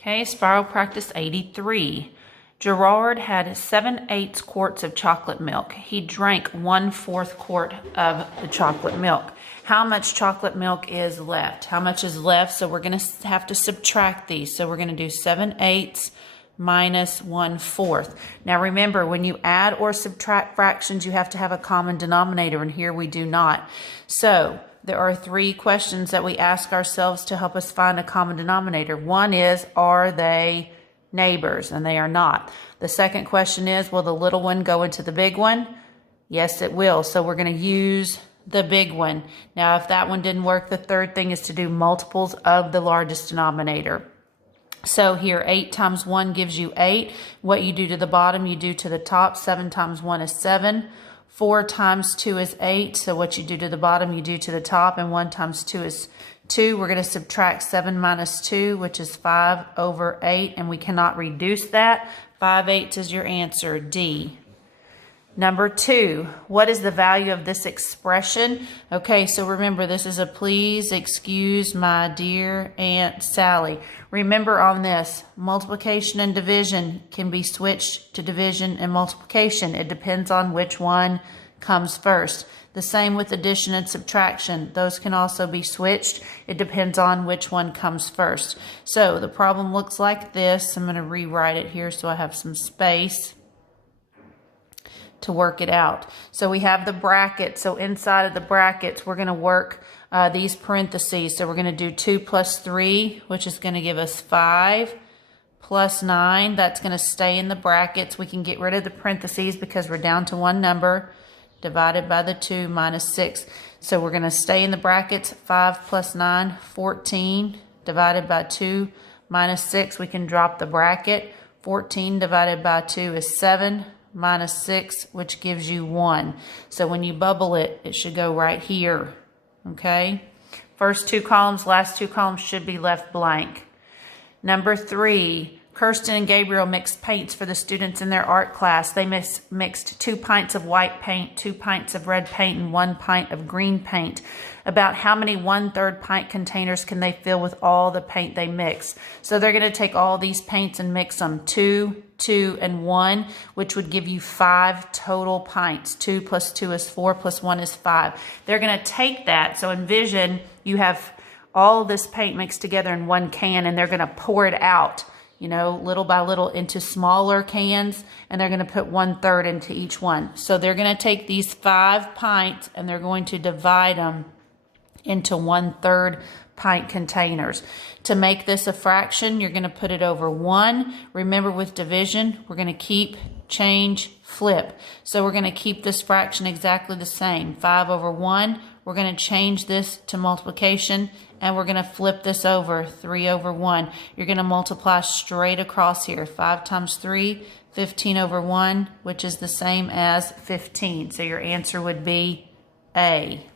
Okay, spiral practice 83. Gerard had 7/8 quarts of chocolate milk. He drank 1/4 quart of the chocolate milk. How much chocolate milk is left? How much is left? So we're going to have to subtract these. So we're going to do 7/8 minus 1/4. Now remember, when you add or subtract fractions, you have to have a common denominator, and here we do not. So there are 3 questions that we ask ourselves to help us find a common denominator. One is, are they neighbors? And they are not. The second question is, will the little one go into the big one? Yes, it will. So we're going to use the big one. Now, if that one didn't work, the third thing is to do multiples of the largest denominator. So here, 8 times 1 gives you 8. What you do to the bottom, you do to the top. 7 times 1 is 7. 4 times 2 is 8. So what you do to the bottom, you do to the top. And 1 times 2 is 2. We're going to subtract 7 minus 2, which is 5 over 8. And we cannot reduce that. 5/8 is your answer, D. Number 2, what is the value of this expression? Okay, so remember, this is a please excuse my dear Aunt Sally. Remember on this, multiplication and division can be switched to division and multiplication. It depends on which one comes first. The same with addition and subtraction. Those can also be switched. It depends on which one comes first. So the problem looks like this. I'm going to rewrite it here so I have some space to work it out. So we have the brackets. So inside of the brackets, we're going to work these parentheses. So we're going to do 2 plus 3, which is going to give us 5, plus 9. That's going to stay in the brackets. We can get rid of the parentheses because we're down to one number, divided by the 2 minus 6. So we're going to stay in the brackets. 5 plus 9, 14, divided by 2 minus 6. We can drop the bracket. 14 divided by 2 is 7. Minus 6, which gives you 1. So when you bubble it, it should go right here. Okay? First 2 columns, last 2 columns should be left blank. Number 3, Kirsten and Gabriel mixed paints for the students in their art class. They mixed 2 pints of white paint, 2 pints of red paint, and 1 pint of green paint. About how many 1/3 pint containers can they fill with all the paint they mix? So they're going to take all these paints and mix them. 2, 2, and 1, which would give you 5 total pints. 2 plus 2 is 4, plus 1 is 5. They're going to take that. So envision you have all this paint mixed together in one can, and they're going to pour it out, you know, little by little into smaller cans, and they're going to put 1/3 into each one. So they're going to take these 5 pints and they're going to divide them into 1/3 pint containers. To make this a fraction, you're going to put it over 1. Remember, with division, we're going to keep, change, flip. So we're going to keep this fraction exactly the same. 5 over 1. We're going to change this to multiplication, and we're going to flip this over, 3 over 1. You're going to multiply straight across here. 5 times 3, 15 over 1, which is the same as 15. So your answer would be A.